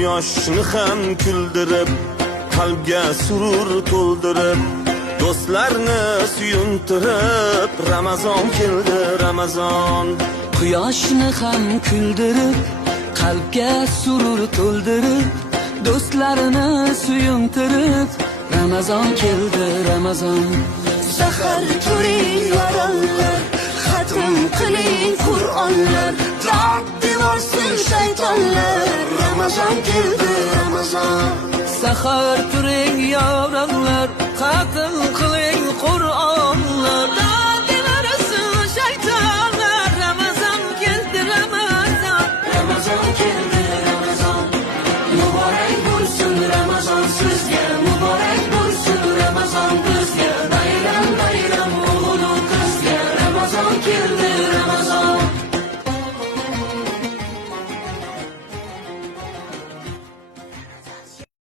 quyoshni ham kuldirib, qalbga surur to'ldirib, do'stlarni suyuntirib, Ramazon keldi, Ramazon. Quyoshni ham kuldirib, qalbga surur to'ldirib, do'stlarini suyuntirib, Ramazon keldi, Ramazon. Sahar turing yorollar, xatm qiling Qur'onlar, dod devorsin shaytonlar. Ramazon keldi, Ramazon. Sahar turing yorollar, xatm qiling Qur'on